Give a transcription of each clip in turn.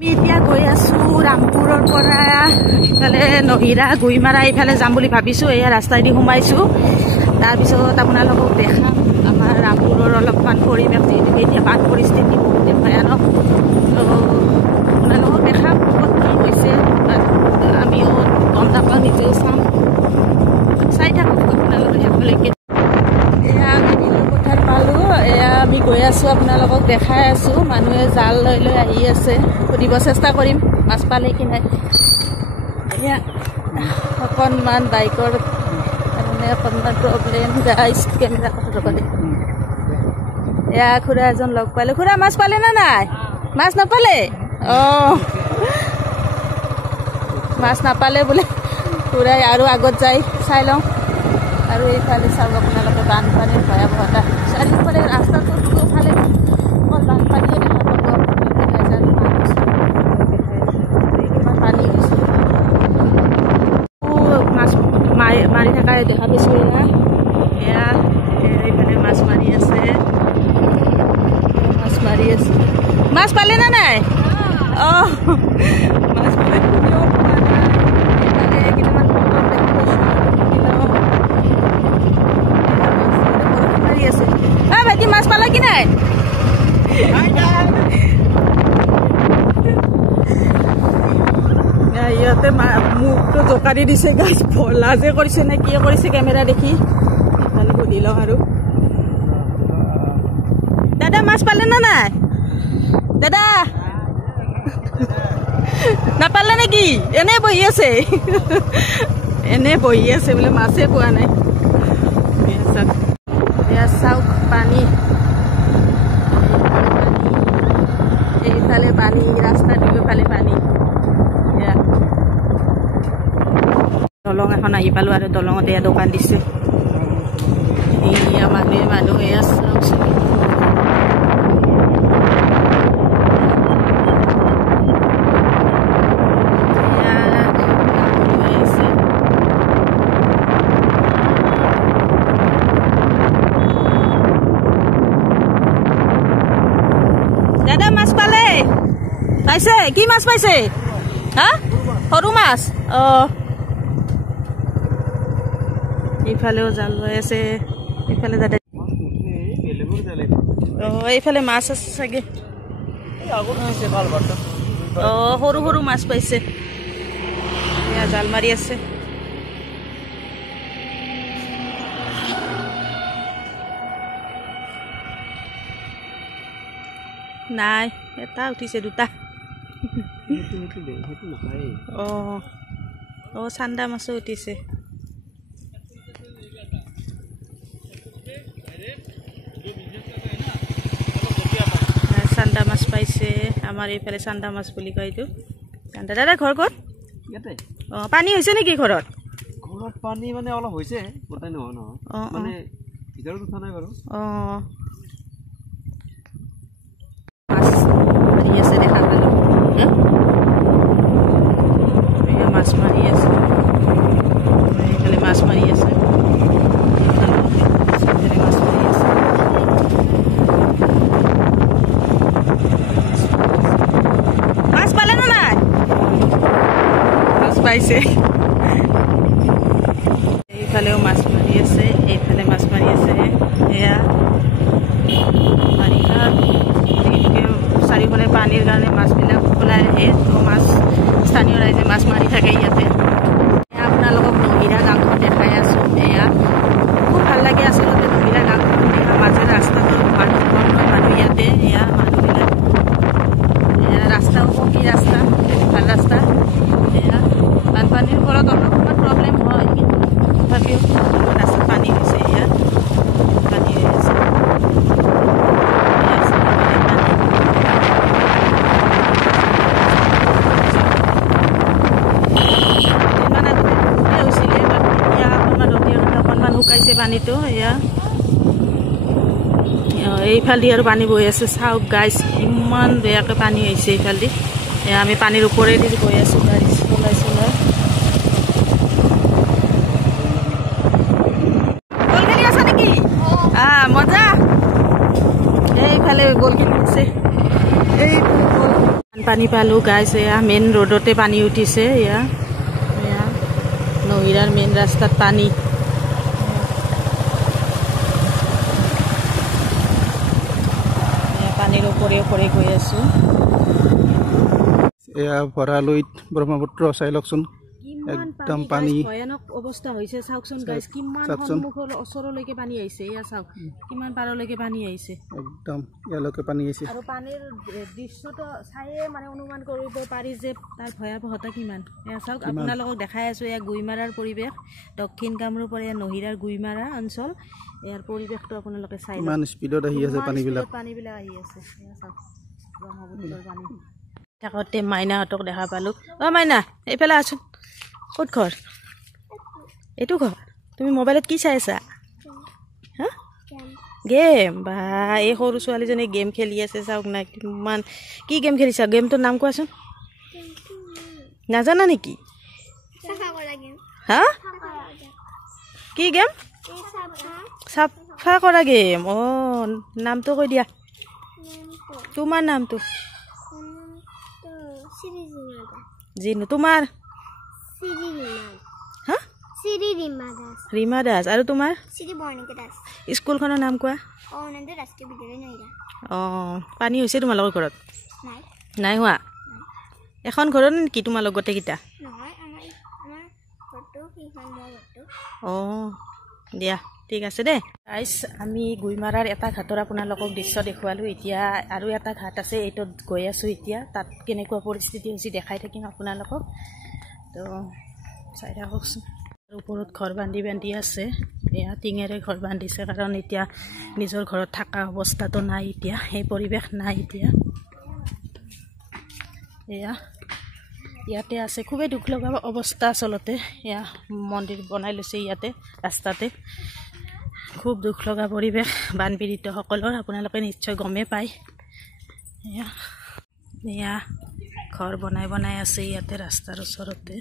আমি এতিয়া গৈ আছো ৰামপুৰৰ পৰা ইফালে নহিৰা গুইমাৰা ইফালে যাম বুলি ভাবিছো। এয়া ৰাস্তাইদি সোমাইছো। তাৰপিছত আপোনালোকক দেখাম আমাৰ ৰামপুৰৰ অলপমান পৰিৱেশ, যিহেতুকে এতিয়া বান পৰিস্থিতি বহুতে ভয়ানক। আপোনালোকক দেখাম ক'ত কি হৈছে, আমিও গম নাপাওঁ, নিজেও চাম, চাই থাকক আপোনালোকে শেষলৈকে। এয়া আমি বিলৰ পথাৰ পালো। এয়া আমি গৈ আছো, আপোনালোকক দেখাই আছো। মানুহে জাল লৈ লৈ আহি আছে, সুধিব চেষ্টা কৰিম মাছ পালে কি নাই। এয়া অকণমান বাইকৰ কাৰণে অকণমান প্ৰব্লেম গাইজ, কেমেৰা কথা পালে। এয়া খুৰা এজন লগ পালে। খুৰা মাছ পালে না নাই? মাছ নাপালে? মাছ নাপালে বোলে খুৰাই আৰু আগত যাই চাই লওঁ। আৰু এইফালে চাওক আপোনালোকে বানপানীৰ ভয়াৱহতা। চাৰিওফালে ৰাস্তাটো দুফালে অকল বানপানীয়ে দেখা পাব। পানী মাছ মাৰি থকা দেখা পাইছোঁ। এয়া এইফালে মাছ মাৰি আছে, মাছ মাৰি আছে। মাছ পালে না নাই? মাছ পালে কেইটামান মাৰি আছে। ভাইটি মাছ পালা কি নাই? ইহঁতে মুখটো জোকাৰি দিছে গাছ, লাজে কৰিছে নে কি কৰিছে কেমেৰা দেখি। ইফালে সুধি লওঁ আৰু। দাদা মাছ পালে না নাই? দাদা নাপালে নেকি? এনে বহি আছে, এনে বহি আছে বোলে, মাছে পোৱা নাই। চাওক পানী, এইফালে পানী, ৰাস্তা দুয়োফালে পানী। দলং এখন আহি পালো আৰু দলঙতে এয়া দোকান দিছে। এয়া মানুহ এয়া চাওকচোন। দাদা মাছ পালে? পাইছে? কি মাছ পাইছে? হা? সৰু মাছ? এইফালেও জাল লৈ আছে। এইফালে দাদা এইফালে মাছ আছে চাগে। সৰু সৰু মাছ পাইছে। এয়া জাল মাৰি আছে। নাই, এটা উঠিছে, দুটা। চান্দা মাছো উঠিছে। চান্দা মাছ পাইছে। আমাৰ এইফালে চান্দা মাছ বুলি কয় এইটো। চান্দা। দাদা ঘৰ ক'ত? পানী হৈছে নেকি ঘৰত? ঘৰত পানী মানে অলপ হৈছে, গোটাই নহয় নহয়, মানে ভিতৰত উঠা নাই বাৰু। মাছ মাৰি আছে, এইফালে মাছ মাৰি আছে, মাছ মাৰি আছে। মাছ পালে না নাই? মাছ পাইছে। এইফালেও মাছ মাৰি আছে, এইফালে মাছ মাৰি আছে। এয়া বাৰিষা, চাৰিওফালে পানীৰ কাৰণে মাছবিলাক ওলাই আহে, তো মাছ স্থানীয় ৰাইজে মাছ মাৰি থাকে ইয়াতে। আপোনালোকক নহিৰা গাঁওখন দেখাই আছো। এয়া খুব ভাল লাগে আচলতে নহিৰা গাঁওখন। মাজৰ ৰাস্তাটো মানুহ ইয়াতে, এয়া মানুহবিলাক, এয়া ৰাস্তাও পকী ৰাস্তা, ভাল ৰাস্তা। এয়া বানপানীৰ ফলত অলপমান প্ৰব্লেম হয়, কিন্তু তথাপিও ৰাস্তাত পানী হৈছে। এয়া পানী হৈ আছে। শুকাইছে পানীটো। এয়া এইফালেদি আৰু পানী বৈ আছে। চাওক গাইজ, ইমান বেয়াকৈ পানী হৈছে এইফালেদি। এয়া আমি পানীৰ ওপৰেদি গৈ আছো, গাড়ী চলাই চলাই। বল খেলি আছা নেকি? মজা। এইফালে বল খেলি আছে। এই পানী পালোঁ গাইছ, এয়া মেইন ৰোডতে পানী উঠিছে। এয়া এয়া নহিৰাৰ মেইন ৰাস্তাত পানী। পানীৰ ওপৰে ওপৰে গৈ আছোঁ। এয়া ভৰালৈত ব্ৰহ্মপুত্ৰ চাই লওকচোন, একদম পানী ভয়ানক অৱস্থা হৈছে। চাওকচোন গাইছ, কিমান সন্মুখৰ ওচৰলৈকে পানী আহিছে। এয়া চাওক কিমান পাৰলৈকে পানী আহিছে, একদম ইয়ালৈকে পানী আহিছে। আৰু পানীৰ দৃশ্যটো চায়ে মানে অনুমান কৰিব পাৰি যে তাৰ ভয়াৱহতা কিমান। এয়া চাওক, আপোনালোকক দেখাই আছোঁ এয়া গুইমাৰাৰ পৰিৱেশ, দক্ষিণ কামৰূপৰ এয়া নহিৰাৰ গুইমাৰা অঞ্চল। ইয়াৰ পৰিৱেশটো আপোনালোকে চাই ইমান স্পীডত আহি আছে পানীবিলাক আহি আছে। এয়া চাওক ব্ৰহ্মপুত্ৰৰ পানী। থাকোঁতে মাইনাহঁতক দেখা পালোঁ। অ' মাইনা, এইফালে আছোন। ক'ত ঘৰ? এইটো ঘৰ? তুমি মোবাইলত কি চাই আছা? হা, গেম? বা এই সৰু ছোৱালীজনী গেম খেলি আছে। চাওক না কিমান, কি গেম খেলিছা? গেমটোৰ নাম কোৱাচোন। নাজানা নেকি? হা, কি গেম? চাফা কৰা গেম। অঁ, নামটো কৈ দিয়া, তোমাৰ নামটো। জিনু, তোমাৰ? হা, ৰীমা দাস। আৰু তোমাৰ? স্কুলখনৰ নাম কোৱা। অঁ, পানী হৈছে তোমালোকৰ ঘৰত? নাই হোৱা। এখন ঘৰত নেকি তোমালোক গোটেইকেইটা? অঁ, দিয়া ঠিক আছে দেই। গাইছ, আমি গুইমাৰাৰ এটা ঘাটৰ আপোনালোকক দৃশ্য দেখুৱালোঁ। এতিয়া আৰু এটা ঘাট আছে, এইটোত গৈ আছোঁ। এতিয়া তাত কেনেকুৱা পৰিস্থিতি হৈছে দেখাই থাকিম আপোনালোকক। তো চাই থাককচোন। ওপৰত ঘৰ বান্ধি বান্ধি আছে। এয়া টিঙেৰে ঘৰ বান্ধিছে, কাৰণ এতিয়া নিজৰ ঘৰত থকা অৱস্থাটো নাই। এতিয়া সেই পৰিৱেশ নাই এতিয়া। এয়া ইয়াতে আছে, খুবেই দুখ লগা অৱস্থা আচলতে। এয়া মন্দিৰ বনাই লৈছে ইয়াতে ৰাস্তাতে। খুব দুখ লগা পৰিৱেশ বানপীড়িতসকলৰ, আপোনালোকে নিশ্চয় গমেই পায়। এয়া ঘৰ বনাই বনাই আছে ইয়াতে ৰাস্তাৰ ওচৰতে।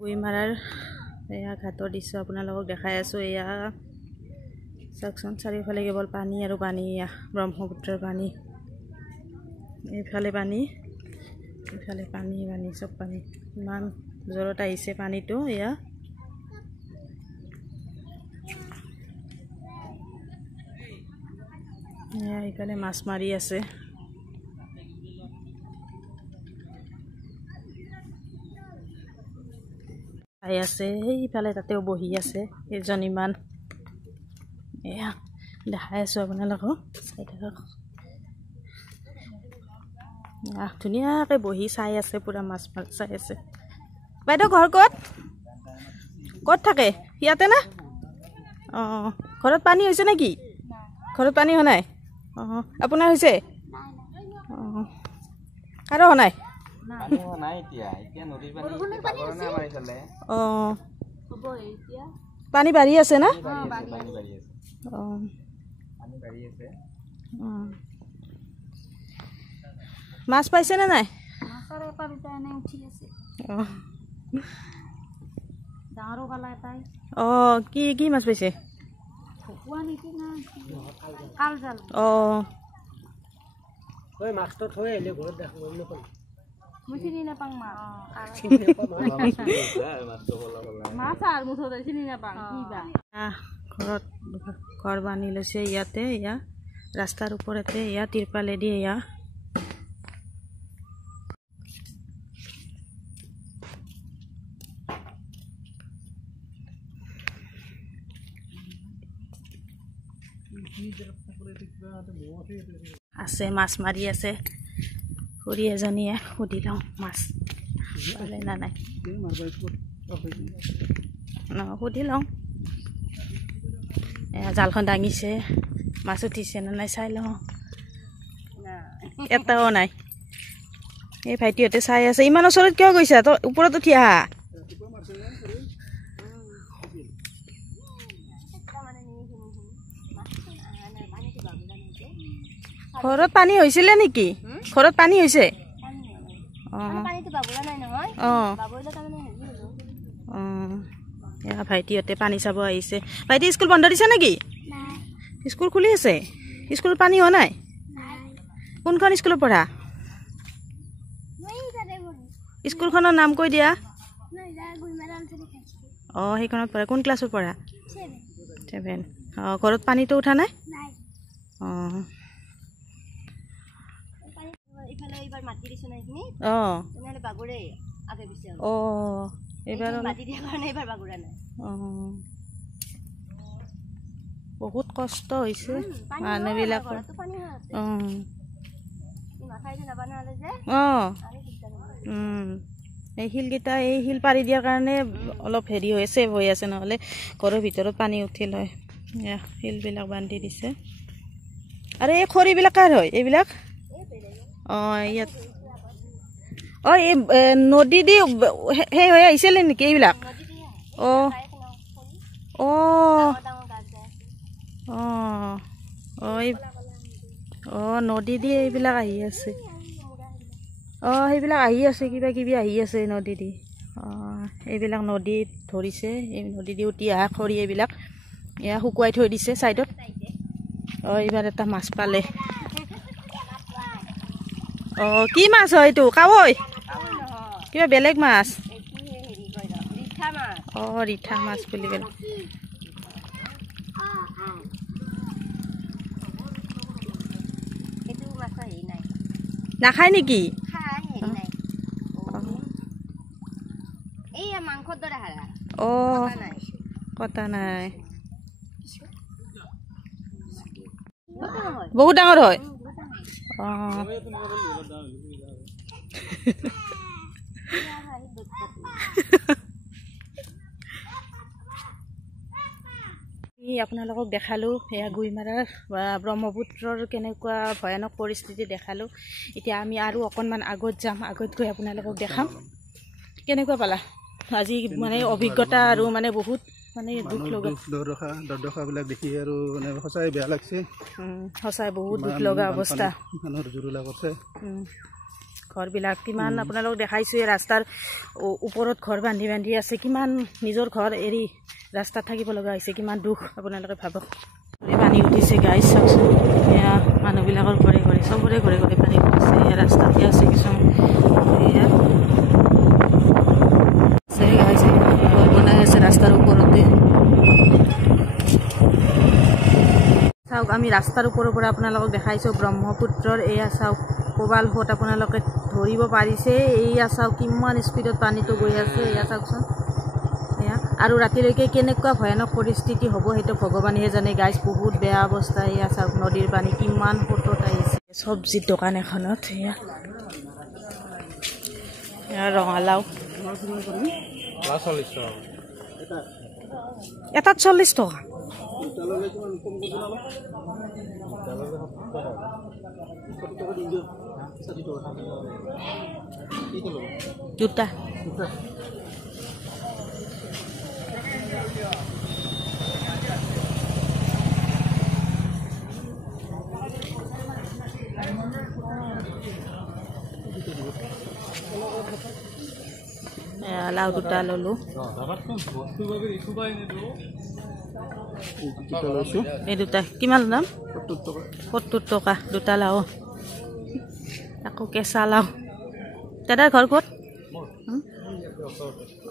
গুইমাৰাৰ এয়া ঘাটৰ দৃশ্য আপোনালোকক দেখাই আছোঁ। এয়া চাওকচোন, চাৰিওফালে কেৱল পানী আৰু পানী। এয়া ব্ৰহ্মপুত্ৰৰ পানী, এইফালে পানী, এইফালে পানী, পানী চব পানী। ইমান জোৰত আহিছে পানীটো। এয়া এইফালে মাছ মাৰি আছে। চাই আছে সেইফালে, তাতেও বহি আছে এজনীমান। এয়া দেখাই আছোঁ আপোনালোকক, চাই থাকক। ধুনীয়াকৈ বহি চাই আছে, পূৰা মাছ মাছ চাই আছে। বাইদেউ ঘৰ ক'ত? ক'ত থাকে? ইয়াতে না? অঁ, ঘৰত পানী হৈছে নেকি? ঘৰত পানী হোৱা নাই? অঁ, আপোনাৰ হৈছে? অঁ, আৰু হোৱা নাই? অঁ, পানী বাঢ়ি আছে না? অঁ, মাছ পাইছে নে নাই? অঁ, কি কি মাছ পাইছে? অঁ, মাছটো থৈ আহিলে ঘৰত দেখোঁ। চিনি নাপাওঁ ঘৰত ঘৰ বান্ধি লৈছে ইয়াতে। এয়া ৰাস্তাৰ ওপৰতে, এয়া তিৰপালেদি। এয়া আছে, মাছ মাৰি আছে খুৰী এজনীয়ে। সুধি লওঁ মাছ পালে না নাই। সুধি লওঁ। জালখন দাঙিছে, মাছ উঠিছে নে নাই চাই লওঁ। এটাও নাই। এই ভাইটিহঁতে চাই আছে। ইমান ওচৰত কিয় গৈছা? তই ওপৰত উঠি আহা। ঘৰত পানী হৈছিলে নেকি? ঘৰত পানী হৈছে? ভাইটিহঁতে পানী চাব আহিছে। ভাইটি স্কুল বন্ধ দিছে নেকি? স্কুল খুলি আছে। স্কুলত পানী হোৱা নাই? কোনখন স্কুলত পঢ়া? স্কুলখনৰ নাম কৈ দিয়া। অঁ সেইখনত পঢ়া। কোন ক্লাছত পঢ়া? 7। অঁ ঘৰত পানীটো উঠা নাই? অঁ বহুত কষ্ট হৈছে মানুহবিলাকৰ। এই শিলকেইটা এই শিল পাৰি দিয়াৰ কাৰণে অলপ হেৰি হৈ ছেভ হৈ আছে, নহ'লে ঘৰৰ ভিতৰত পানী উঠিল হয়। শিলবিলাক বান্ধি দিছে। আৰু এই খৰিবিলাক কাৰ হয় এইবিলাক? অঁ ইয়াত অঁ এই নদী দি সেই হৈ আহিছিল নেকি এইবিলাক? অঁ অঁ অঁ অঁ নদী দি এইবিলাক আহি আছে। অঁ সেইবিলাক আহি আছে, কিবা কিবি আহি আছে নদী দি। অঁ এইবিলাক নদীত ধৰিছে, এই নদী দি উঠি অহা খৰি এইবিলাক এয়া শুকুৱাই থৈ দিছে ছাইডত। অঁ এইবাৰ এটা মাছ পালে। অঁ কি মাছ হয় এইটো? কাৱৈ? কিবা বেলেগ মাছ? অঁ ৰিঠা মাছ বুলি ক'লে। নাখায় নেকি? অঁ কটা নাই। বহুত ডাঙৰ হয়। অঁ আপোনালোকক দেখালোঁ এয়া গুইমাৰাৰ ব্ৰহ্মপুত্ৰৰ কেনেকুৱা ভয়ানক পৰিস্থিতি দেখালোঁ। এতিয়া আমি আৰু অকণমান আগত যাম, আগত গৈ আপোনালোকক দেখাম। কেনেকুৱা পালা আজি মানে অভিজ্ঞতা? আৰু মানে বহুত মানে দুখ লগা বিলাক দেখি আৰু মানে সঁচাই বেয়া লাগছে। সঁচাই বহুত দুখ লগা অৱস্থা। ঘৰবিলাক কিমান আপোনালোক দেখাইছোৱে, ৰাস্তাৰ ওপৰত ঘৰ বান্ধি বান্ধি আছে। কিমান নিজৰ ঘৰ এৰি ৰাস্তাত থাকিব লগা হৈছে, কিমান দুখ আপোনালোকে ভাবক। পানী উঠিছে গাইজ, চাওকচোন। এয়া মানুহবিলাকৰ ঘৰে ঘৰে, চবৰে ঘৰে ঘৰে পানী উঠিছে। এয়া ৰাস্তাতে আছে কিছুমান, এয়া আছে গাইজ, ঘৰ বনাই আছে ৰাস্তাৰ ওপৰতে। চাওক আমি ৰাস্তাৰ ওপৰৰ পৰা আপোনালোকক দেখাইছোঁ ব্ৰহ্মপুত্ৰৰ। এয়া চাওক কোবাল সোঁত আপোনালোকে ধৰিব পাৰিছে। এয়া চাওক কিমান স্পীডত পানীটো গৈ আছে। এয়া চাওকচোন। এয়া আৰু ৰাতিলৈকে কেনেকুৱা ভয়ানক পৰিস্থিতি হ'ব সেইটো ভগৱানেহে জানে গাইজ। বহুত বেয়া অৱস্থা। এয়া চাওক নদীৰ পানী কিমান সোঁতত আহিছে। চব্জিৰ দোকান এখনত এয়া ৰঙালাও এটাত 40 টকা। দুটা লাও দুটা ললো। এই দুটা কিমান দাম? 70 টকা দুটা লাও। আকৌ কেঁচা লাও। দাদাৰ ঘৰ ক'ত?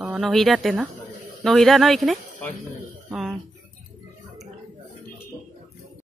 অঁ নহিৰাতে ন? নহিৰা ন এইখিনি? অঁ